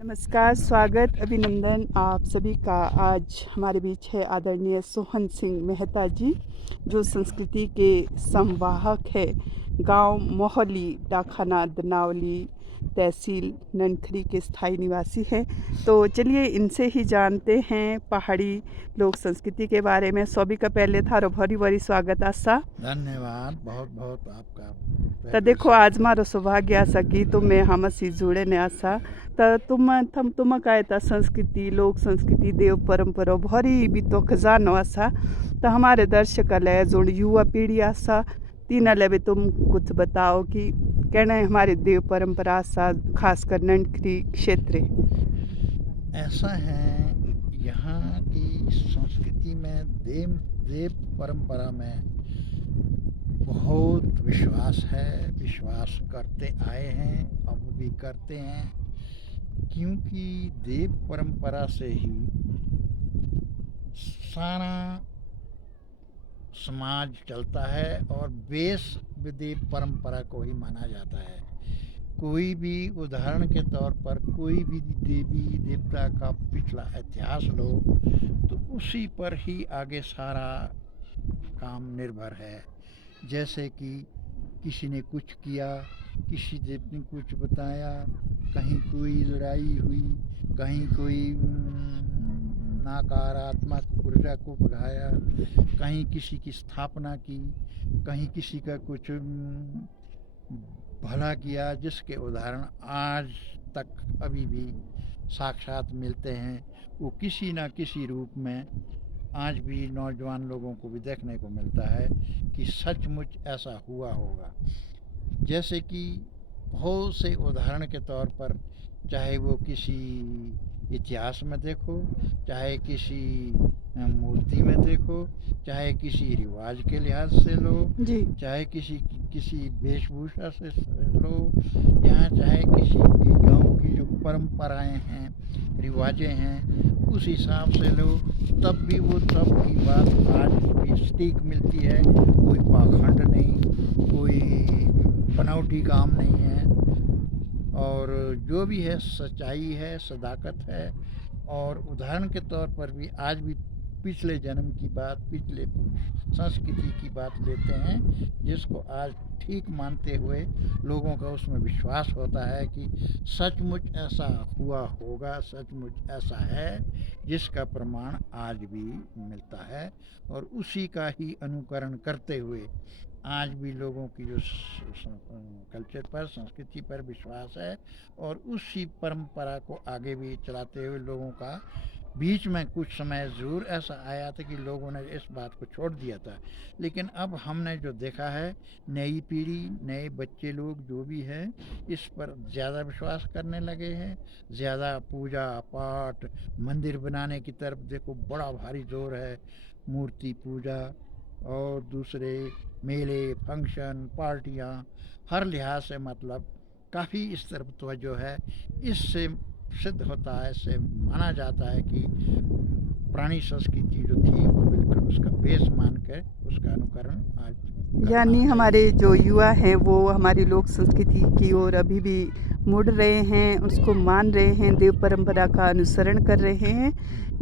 नमस्कार, स्वागत, अभिनंदन आप सभी का। आज हमारे बीच है आदरणीय सोहन सिंह मेहता जी, जो संस्कृति के संवाहक है। गांव मोहली, डाखाना दनावली, तहसील ननखरी के स्थायी निवासी हैं। तो चलिए इनसे ही जानते हैं पहाड़ी लोक संस्कृति के बारे में। सभी का पहले था रो भरी भरी स्वागत आशा। धन्यवाद बहुत बहुत आपका। तो देखो आज मारो सौभाग्य आशा की तुम्हें हमसी जुड़े ने आशा। तर तुम काय ता संस्कृति लोक संस्कृति देव परंपरा भरी भी तो खजानो आसा। तो हमारे दर्शक ले जोड़ युवा पीढ़ी आसा, तीन ले भी तुम कुछ बताओ कि कहना हमारे देव परंपरा आसा, खासकर ननखरी क्षेत्र। ऐसा है, यहाँ की संस्कृति में देव देव परंपरा में बहुत विश्वास है। विश्वास करते आए हैं, अब भी करते हैं, क्योंकि देव परंपरा से ही सारा समाज चलता है और बेस देव परंपरा को ही माना जाता है। कोई भी उदाहरण के तौर पर कोई भी देवी देवता का पिछला इतिहास लो तो उसी पर ही आगे सारा काम निर्भर है। जैसे कि किसी ने कुछ किया, किसी देव ने कुछ बताया, कहीं कोई लड़ाई हुई, कहीं कोई नकारात्मक ऊर्जा को बढ़ाया, कहीं किसी की स्थापना की, कहीं किसी का कुछ भला किया, जिसके उदाहरण आज तक अभी भी साक्षात मिलते हैं। वो किसी न किसी रूप में आज भी नौजवान लोगों को भी देखने को मिलता है कि सचमुच ऐसा हुआ होगा। जैसे कि बहुत से उदाहरण के तौर पर, चाहे वो किसी इतिहास में देखो, चाहे किसी मूर्ति में देखो, चाहे किसी रिवाज के लिहाज से लो, जी चाहे किसी वेशभूषा से लो, या चाहे किसी गांव की जो परंपराएं हैं, रिवाजें हैं, उस हिसाब से लो, तब भी वो तब की बात आज भी सटीक मिलती है। कोई पाखंड नहीं, कोई बनावटी काम नहीं है, और जो भी है सच्चाई है, सदाकत है। और उदाहरण के तौर पर भी आज भी पिछले जन्म की बात, पिछले संस्कृति की बात लेते हैं, जिसको आज ठीक मानते हुए लोगों का उसमें विश्वास होता है कि सचमुच ऐसा हुआ होगा, सचमुच ऐसा है, जिसका प्रमाण आज भी मिलता है। और उसी का ही अनुकरण करते हुए आज भी लोगों की जो कल्चर पर, संस्कृति पर विश्वास है, और उसी परंपरा को आगे भी चलाते हुए लोगों का बीच में कुछ समय ज़रूर ऐसा आया था कि लोगों ने इस बात को छोड़ दिया था। लेकिन अब हमने जो देखा है, नई पीढ़ी, नए बच्चे लोग जो भी हैं, इस पर ज़्यादा विश्वास करने लगे हैं। ज़्यादा पूजा पाठ, मंदिर बनाने की तरफ देखो बड़ा भारी जोर है। मूर्ति पूजा और दूसरे मेले, फंक्शन, पार्टियाँ, हर लिहाज से मतलब काफ़ी इस तरफ तवज्जो है। इससे सिद्ध होता है, इससे माना जाता है कि पुरानी संस्कृति जो थी वो बिल्कुल उसका बेस मान कर उसका अनुकरण आज करना यानी हमारे चाहिए। जो युवा हैं वो हमारी लोक संस्कृति की ओर अभी भी मुड़ रहे हैं, उसको मान रहे हैं, देव परंपरा का अनुसरण कर रहे हैं।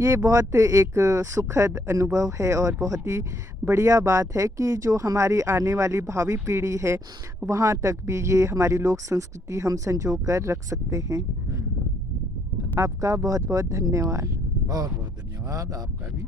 ये बहुत एक सुखद अनुभव है और बहुत ही बढ़िया बात है कि जो हमारी आने वाली भावी पीढ़ी है वहाँ तक भी ये हमारी लोक संस्कृति हम संजो कर रख सकते हैं। आपका बहुत बहुत धन्यवाद। बहुत बहुत धन्यवाद आपका भी।